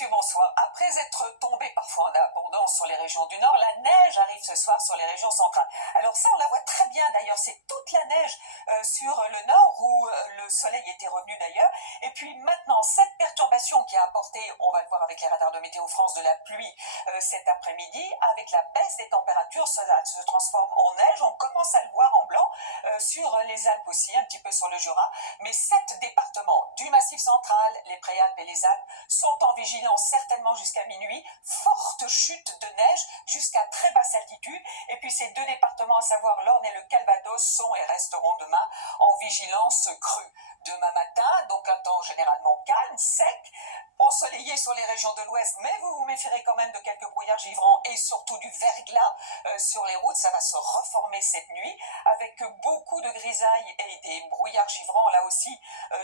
Mathieu, bonsoir. Après être tombé parfois en abondance sur les régions du Nord, la neige arrive ce soir sur les régions centrales. Alors ça, on la voit très bien d'ailleurs, c'est toute la neige sur le Nord où le soleil était revenu d'ailleurs. Et puis maintenant, cette perturbation qui a apporté, on va le voir avec les radars de Météo France, de la pluie cet après-midi, avec la baisse des températures, cela se transforme en neige. On commence à le voir en blanc sur les Alpes aussi, un petit peu sur le Jura. Mais 7 départements du Massif central, les Préalpes et les Alpes sont en vigilance certainement jusqu'à minuit. Forte chute de neige jusqu'à très basse altitude. Et puis ces 2 départements, à savoir l'Orne et le Calvados, sont et resteront demain en vigilance crue. Demain matin, donc un temps généralement calme, sec, ensoleillé sur les régions de l'ouest, mais vous vous méfierez quand même de quelques brouillards givrants et surtout du verglas sur les routes. Ça va se reformer cette nuit avec beaucoup de grisailles et des brouillards givrants là aussi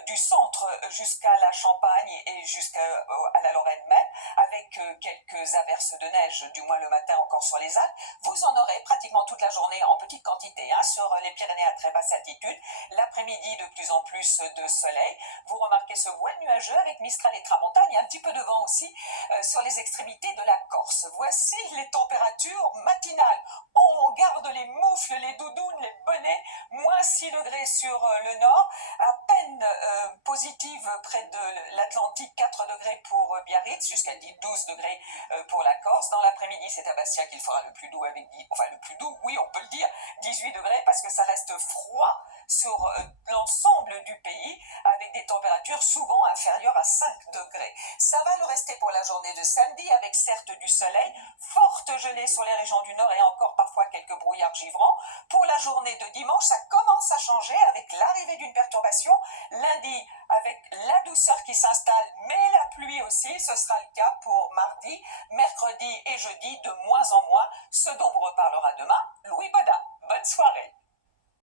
du centre jusqu'à la Champagne et jusqu'à la Lorraine même, avec quelques averses de neige, du moins le matin encore sur les Alpes. Vous en aurez pratiquement toute la journée en petite quantité sur les Pyrénées à très basse altitude. L'après-midi, de plus en plus de soleil. Vous remarquez ce voile nuageux avec Mistral et Tramontane et un petit peu de vent aussi sur les extrémités de la Corse. Voici les températures matinales. On garde les moufles, les doudounes, les bonnets, moins 6 degrés sur le nord, à peine positive près de l'Atlantique, 4 degrés pour Biarritz, jusqu'à 12 degrés pour la Corse. Dans l'après-midi, c'est à Bastia qu'il fera le plus doux, le plus doux, oui, on peut le dire, 18 degrés, parce que ça reste froid sur l'ensemble du pays, avec des températures souvent inférieures à 5 degrés. Ça va le rester pour la journée de samedi, avec certes du soleil, forte gelée sur les régions du Nord et encore parfois quelques brouillards givrants. Pour la journée de dimanche, ça commence à changer avec l'arrivée d'une perturbation. Lundi, avec la douceur qui s'installe, mais la pluie aussi, ce sera le cas pour mardi, mercredi et jeudi, de moins en moins, ce dont on reparlera demain.